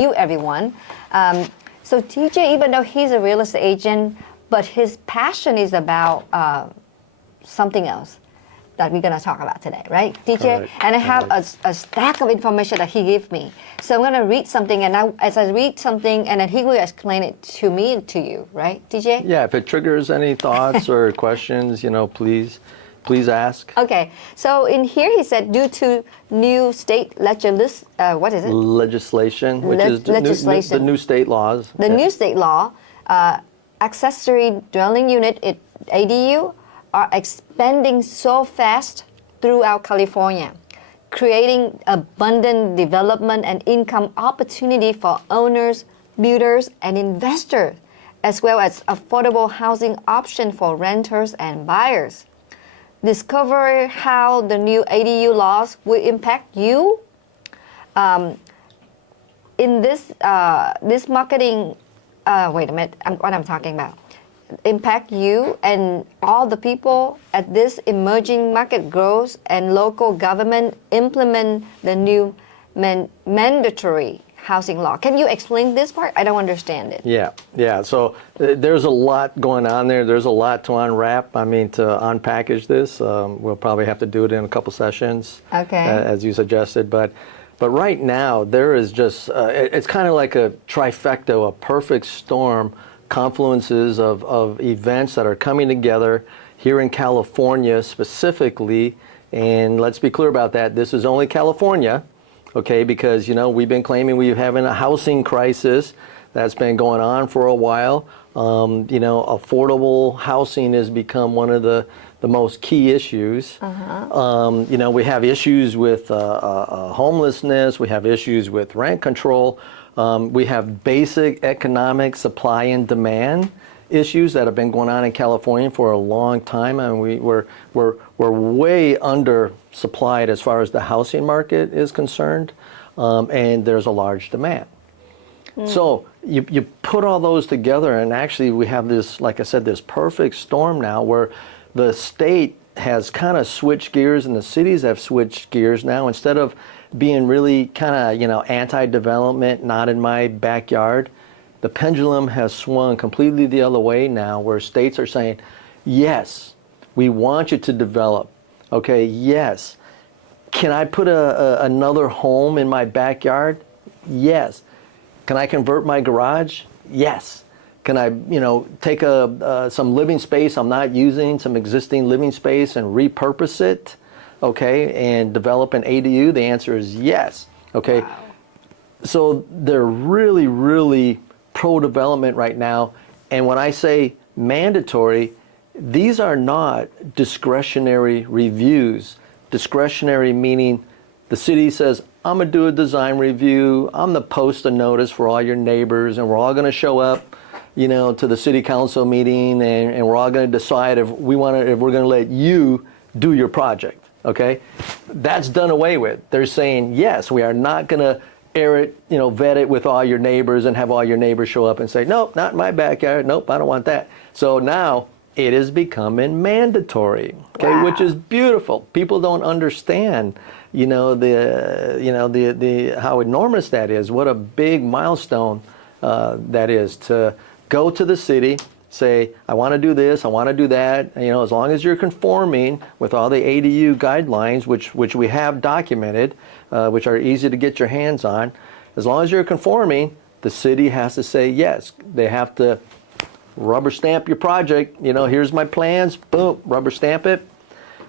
you, everyone. So TJ, even though he's a real estate agent, but his passion is about something else that we're going to talk about today, right, TJ? Correct. And I have a stack of information that he gave me. So I'm going to read something, and as I read something, and then he will explain it to me and to you, right, TJ? Yeah, if it triggers any thoughts or questions, please ask. Okay, so in here he said due to new state what is it? Legislation, which is legislation. the new state laws. The new state law, accessory dwelling unit, ADU, are expanding so fast throughout California, creating abundant development and income opportunity for owners, builders, and investors, as well as affordable housing option for renters and buyers. Discover how the new ADU laws will impact you. In this marketing, wait a minute, what I'm talking about. Impact you and all the people at this emerging market grows and local government implement the new mandatory housing law. Can you explain this part? I don't understand it. Yeah. So there's a lot going on there. There's a lot to unwrap. To unpackage this, we'll probably have to do it in a couple sessions, as you suggested. But right now, there is just, it's kind of like a trifecta, a perfect storm, confluences of events that are coming together here in California specifically. And let's be clear about that. This is only California. Okay, because we've been claiming we're having a housing crisis that's been going on for a while. Affordable housing has become one of the most key issues. We have issues with homelessness. We have issues with rent control. We have basic economic supply and demand issues that have been going on in California for a long time, and we're way under supplied as far as the housing market is concerned, and there's a large demand. So you put all those together, and actually we have this, like I said, this perfect storm now where the state has kind of switched gears and the cities have switched gears now. Instead of being really kind of anti-development, not in my backyard, the pendulum has swung completely the other way now, where states are saying, yes, we want you to develop. Okay, yes. Can I put another home in my backyard? Yes. Can I convert my garage? Yes. Can I, take some living space I'm not using, some existing living space, and repurpose it? Okay, and develop an ADU? The answer is yes. Okay. Wow. So they're really, really pro-development right now. And when I say mandatory, these are not discretionary reviews. Discretionary meaning the city says, I'm going to do a design review, I'm going to post a notice for all your neighbors, and we're all going to show up, to the city council meeting, and we're all going to decide if we're going to let you do your project. Okay? That's done away with. They're saying, yes, we are not going to air it, vet it with all your neighbors and have all your neighbors show up and say, nope, not in my backyard. Nope, I don't want that. So now it is becoming mandatory, okay, wow. Which is beautiful. People don't understand, the how enormous that is. What a big milestone that is to go to the city, say, I want to do this, I want to do that. As long as you're conforming with all the ADU guidelines, which we have documented, which are easy to get your hands on, as long as you're conforming, the city has to say yes. They have to rubber stamp your project. Here's my plans. Boom, rubber stamp it.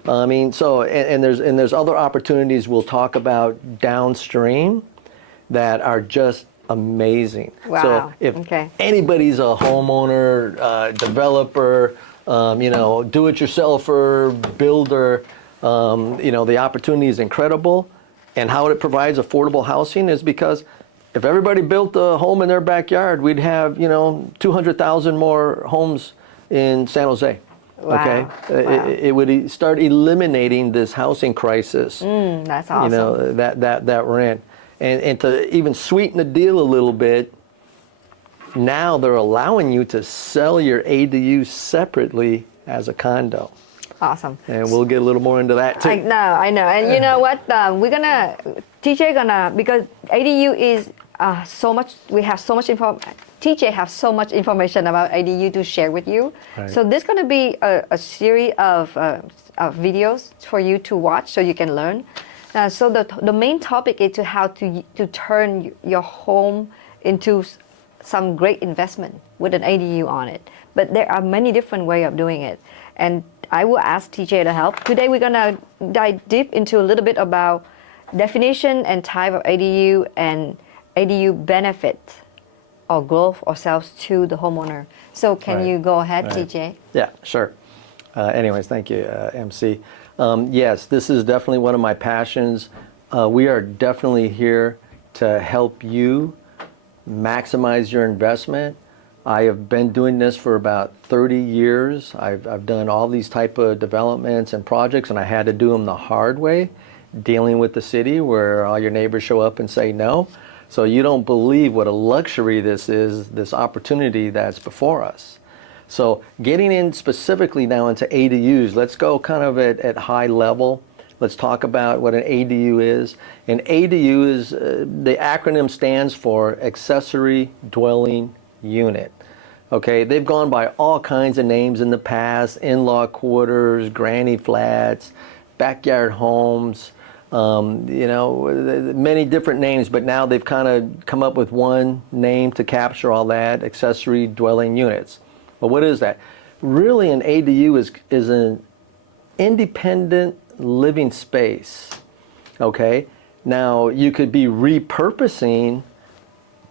There's other opportunities we'll talk about downstream that are just amazing. Wow. So if anybody's a homeowner, developer, do-it-yourselfer, builder, the opportunity is incredible. And how it provides affordable housing is because if everybody built a home in their backyard, we'd have, 200,000 more homes in San Jose. Wow. Okay? Wow. It would start eliminating this housing crisis. That's awesome. That we're in. And to even sweeten the deal a little bit, now they're allowing you to sell your ADU separately as a condo. Awesome. And we'll get a little more into that too. I know. And you know what? Because ADU is so much. We have so much info. TJ have so much information about ADU to share with you. Right. So this is going to be a series of videos for you to watch, so you can learn. So the main topic is to how to turn your home into some great investment with an ADU on it. But there are many different ways of doing it, and I will ask TJ to help. Today we're gonna dive deep into a little bit about definition and type of ADU and ADU benefit or growth or sales to the homeowner. So can Right. you go ahead, Right. TJ? Yeah, sure. Anyways, thank you, MC. Yes, this is definitely one of my passions. We are definitely here to help you maximize your investment. I have been doing this for about 30 years. I've done all these type of developments and projects, and I had to do them the hard way, dealing with the city where all your neighbors show up and say no. So you don't believe what a luxury this is, this opportunity that's before us. So getting in specifically now into ADUs, let's go kind of at high level. Let's talk about what an ADU is. An ADU is, the acronym stands for Accessory Dwelling Unit. Okay, they've gone by all kinds of names in the past: in-law quarters, granny flats, backyard homes, many different names, but now they've kind of come up with one name to capture all that: accessory dwelling units. Well, what is that? Really, an ADU is an independent living space. Okay, now you could be repurposing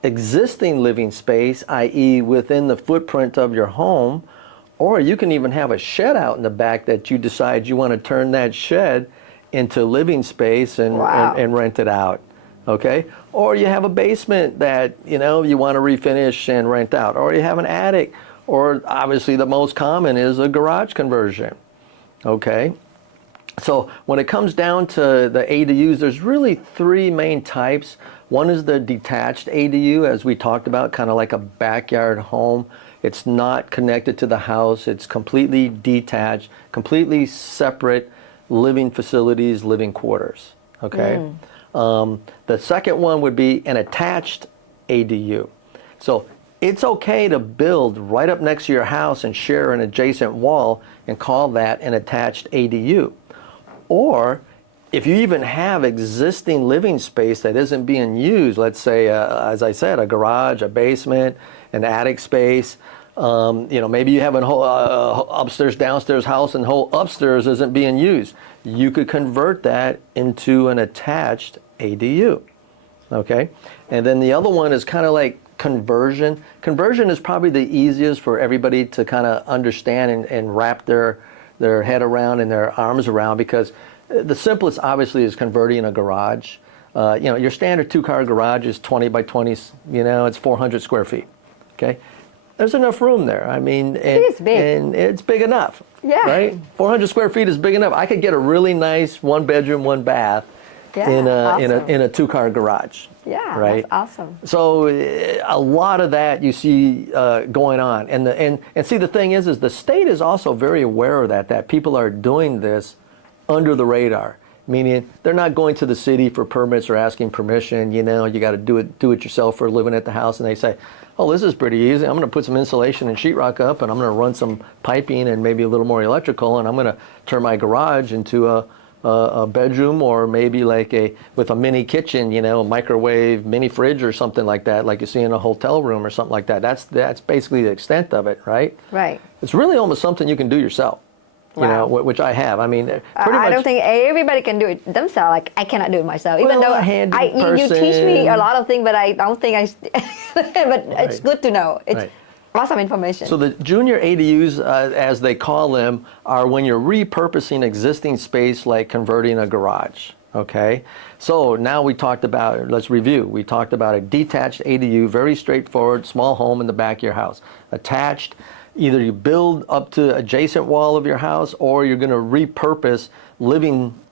existing living space, i.e. within the footprint of your home, or you can even have a shed out in the back that you decide you want to turn that shed into living space and, Wow. and rent it out. Okay, or you have a basement that you want to refinish and rent out, or you have an attic, or obviously the most common is a garage conversion. Okay, so when it comes down to the ADUs, there's really three main types. One is the detached ADU, as we talked about, kind of like a backyard home. It's not connected to the house. It's completely detached, completely separate living facilities, living quarters. Okay. The second one would be an attached ADU. So it's okay to build right up next to your house and share an adjacent wall and call that an attached ADU. Or if you even have existing living space that isn't being used, let's say, as I said, a garage, a basement, an attic space, maybe you have a whole upstairs, downstairs house and the whole upstairs isn't being used. You could convert that into an attached ADU. Okay? And then the other one is kind of like conversion. Conversion is probably the easiest for everybody to kind of understand and wrap their head around and their arms around, because the simplest obviously is converting a garage. Your standard two-car garage is 20 by 20, it's 400 square feet. Okay? There's enough room there. I mean, It is big. And it's big enough. Yeah. Right? 400 square feet is big enough. I could get a really nice one bedroom, one bath in a two-car garage. Yeah, right? that's awesome. So a lot of that you see going on, and see, the thing is the state is also very aware of that people are doing this under the radar, meaning they're not going to the city for permits or asking permission. You got to do it yourself for living at the house, and they say, oh, this is pretty easy. I'm going to put some insulation and sheetrock up, and I'm going to run some piping and maybe a little more electrical, and I'm going to turn my garage into a bedroom, or maybe with a mini kitchen, a microwave, mini fridge or something like that, like you see in a hotel room or something like that. That's basically the extent of it, right? Right. It's really almost something you can do yourself. Wow. Which I have. I mean, pretty much. I don't think everybody can do it themselves. Like, I cannot do it myself. Even Well, though a handy you teach me person. a lot of things, but I don't think but it's Right. good to know. It's Right. awesome information. So the junior ADUs, as they call them, are when you're repurposing existing space, like converting a garage. Okay. So now we talked about, let's review. We talked about a detached ADU, very straightforward, small home in the back of your house. Attached, either you build up to adjacent wall of your house, or you're going to repurpose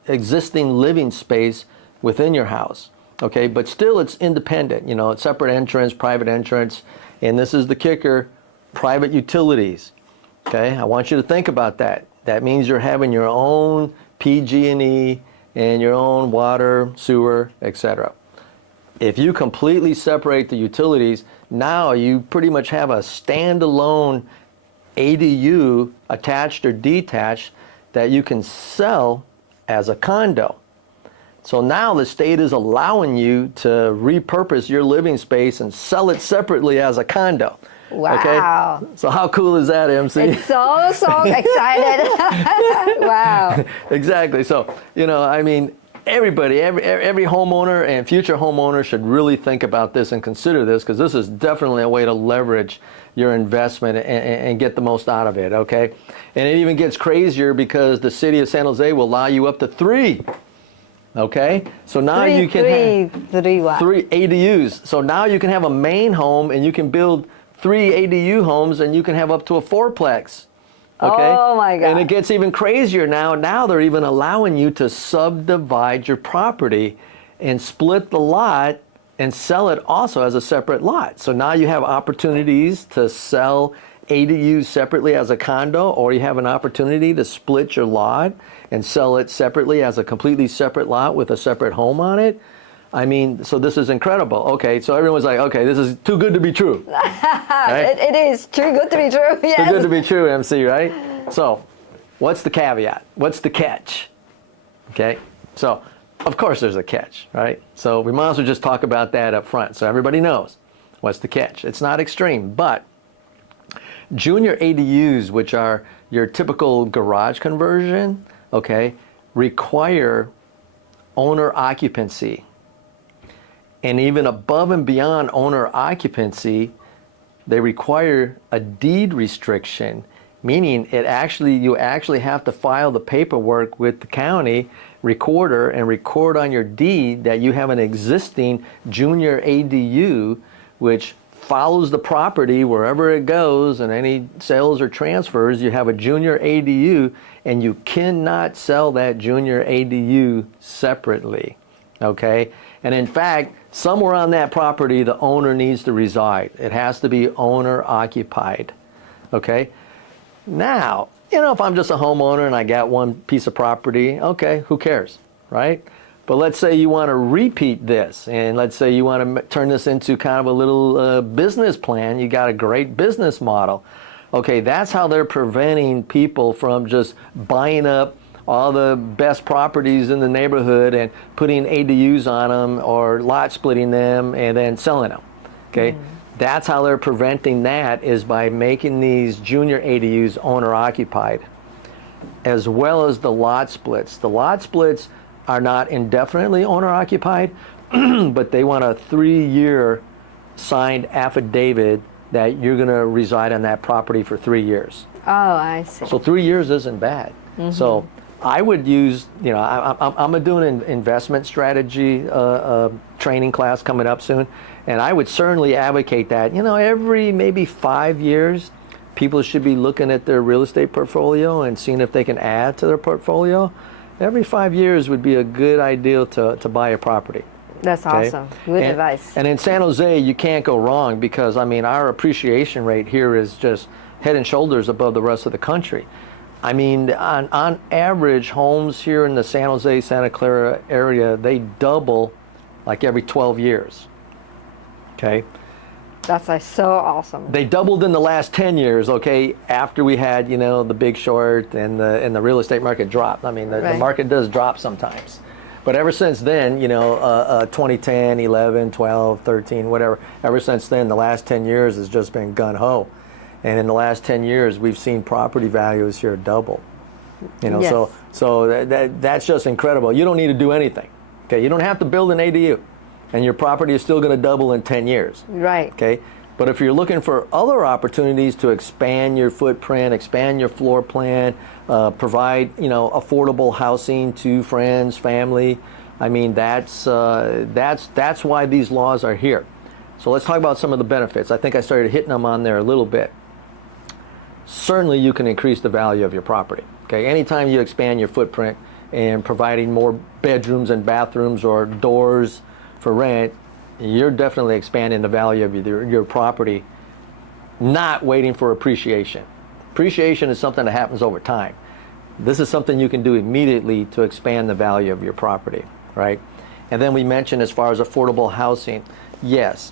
existing living space within your house. Okay, but still it's independent. It's separate entrance, private entrance, and this is the kicker: private utilities. Okay, I want you to think about that. That means you're having your own PG&E and your own water, sewer, etc. If you completely separate the utilities, now you pretty much have a standalone ADU, attached or detached, that you can sell as a condo. So now the state is allowing you to repurpose your living space and sell it separately as a condo. Wow. Okay? So how cool is that, MC? It's so excited. Wow. Exactly. So, I mean, everybody, every homeowner and future homeowner should really think about this and consider this, because this is definitely a way to leverage your investment and get the most out of it, okay? And it even gets crazier because the city of San Jose will allow you up to 3. Okay, so now you can have 3 ADUs. So now you can have a main home and you can build 3 ADU homes and you can have up to a 4-plex. Okay? Oh my God. And it gets even crazier now. Now they're even allowing you to subdivide your property and split the lot and sell it also as a separate lot. So now you have opportunities to sell ADUs separately as a condo, or you have an opportunity to split your lot and sell it separately as a completely separate lot with a separate home on it. I mean, so this is incredible. Okay, so everyone's like, okay, this is too good to be true. Right? It is too good to be true. Yes. Too good to be true, MC, right? So what's the caveat? What's the catch? Okay, so of course there's a catch, right? So we might as well just talk about that up front so everybody knows what's the catch. It's not extreme, but junior ADUs, which are your typical garage conversion, okay, require owner occupancy. And even above and beyond owner occupancy, they require a deed restriction, meaning you actually have to file the paperwork with the county recorder and record on your deed that you have an existing junior ADU, which follows the property wherever it goes, and any sales or transfers, you have a junior ADU, and you cannot sell that junior ADU separately, okay? And in fact, somewhere on that property, the owner needs to reside. It has to be owner occupied, okay? Now, if I'm just a homeowner and I got one piece of property, okay, who cares, right? But let's say you want to repeat this, and let's say you want to turn this into kind of a little business plan. You got a great business model. Okay, that's how they're preventing people from just buying up all the best properties in the neighborhood and putting ADUs on them or lot splitting them and then selling them. Okay, that's how they're preventing that, is by making these junior ADUs owner occupied, as well as the lot splits. The lot splits are not indefinitely owner occupied, but they want a 3-year signed affidavit that you're going to reside on that property for 3 years. Oh, I see. So 3 years isn't bad. So I would use, I'm doing an investment strategy training class coming up soon, and I would certainly advocate that, every maybe 5 years, people should be looking at their real estate portfolio and seeing if they can add to their portfolio. Every 5 years would be a good idea to buy a property. That's awesome. Good advice. And in San Jose, you can't go wrong, because, our appreciation rate here is just head and shoulders above the rest of the country. I mean, on average, homes here in the San Jose, Santa Clara area, they double like every 12 years. Okay? That's like so awesome. They doubled in the last 10 years, okay, after we had, the Big Short and the real estate market dropped. I mean, the market does drop sometimes. But ever since then, 2010, 11, 12, 13, whatever, ever since then, the last 10 years has just been gun-ho. And in the last 10 years, we've seen property values here double. Yes. So that's just incredible. You don't need to do anything. Okay, you don't have to build an ADU, and your property is still going to double in 10 years. Right. Okay, but if you're looking for other opportunities to expand your footprint, expand your floor plan, provide affordable housing to friends, family, I mean that's why these laws are here. So let's talk about some of the benefits. I think I started hitting them on there a little bit. Certainly you can increase the value of your property. Okay, anytime you expand your footprint and providing more bedrooms and bathrooms or doors for rent, you're definitely expanding the value of your property, not waiting for appreciation. Appreciation is something that happens over time. This is something you can do immediately to expand the value of your property, right? And then we mentioned as far as affordable housing, yes,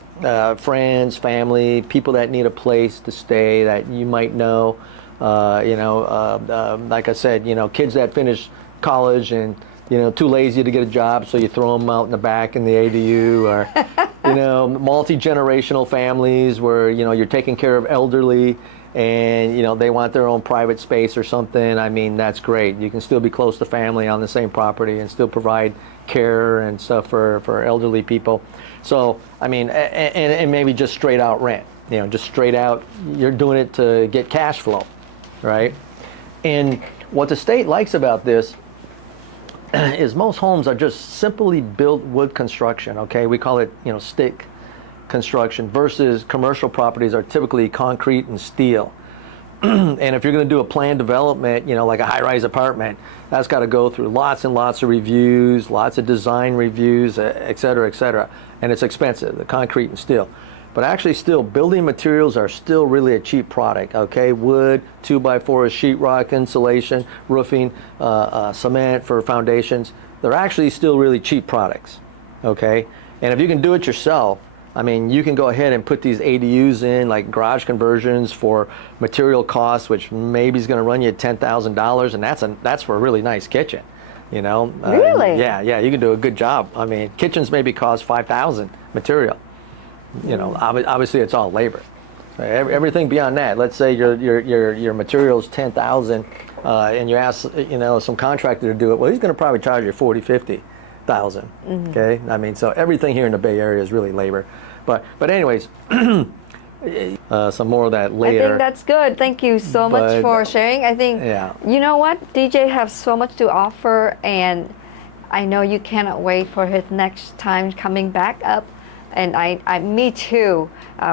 friends, family, people that need a place to stay that you might know, like I said, kids that finish college and too lazy to get a job, so you throw them out in the back in the ADU, or multi-generational families where you're taking care of elderly and they want their own private space or something. I mean, that's great. You can still be close to family on the same property and still provide care and stuff for elderly people. So I mean, and maybe just straight out rent, just straight out, you're doing it to get cash flow, right? And what the state likes about this is most homes are just simply built wood construction, okay? We call it, stick construction, versus commercial properties are typically concrete and steel. And if you're going to do a planned development, like a high-rise apartment, that's got to go through lots and lots of reviews, lots of design reviews, et cetera, and it's expensive, the concrete and steel. But actually still, building materials are still really a cheap product, okay? Wood, 2x4 sheetrock, insulation, roofing, cement for foundations. They're actually still really cheap products, okay? And if you can do it yourself, I mean, you can go ahead and put these ADUs in, like garage conversions for material costs, which maybe is going to run you $10,000, and that's for a really nice kitchen, Really? Yeah, you can do a good job. I mean, kitchens maybe cost $5,000 material. Obviously it's all labor. Everything beyond that, let's say your material's $10,000, and you ask some contractor to do it. Well, he's going to probably charge you $40,000, $50,000. Okay, I mean, so everything here in the Bay Area is really labor. But anyways, some more of that later. I think that's good. Thank you so much for sharing. I think you know what, DJ has so much to offer, and I know you cannot wait for his next time coming back up. And me too.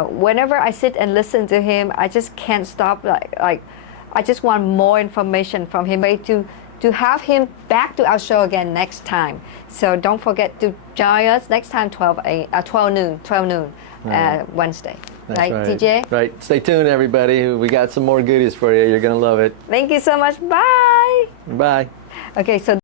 Whenever I sit and listen to him, I just can't stop. Like I just want more information from him. To have him back to our show again next time. So don't forget to join us next time, 12 noon, Wednesday. That's right, DJ? Right. Stay tuned, everybody. We got some more goodies for you. You're gonna love it. Thank you so much. Bye. Bye. Okay, so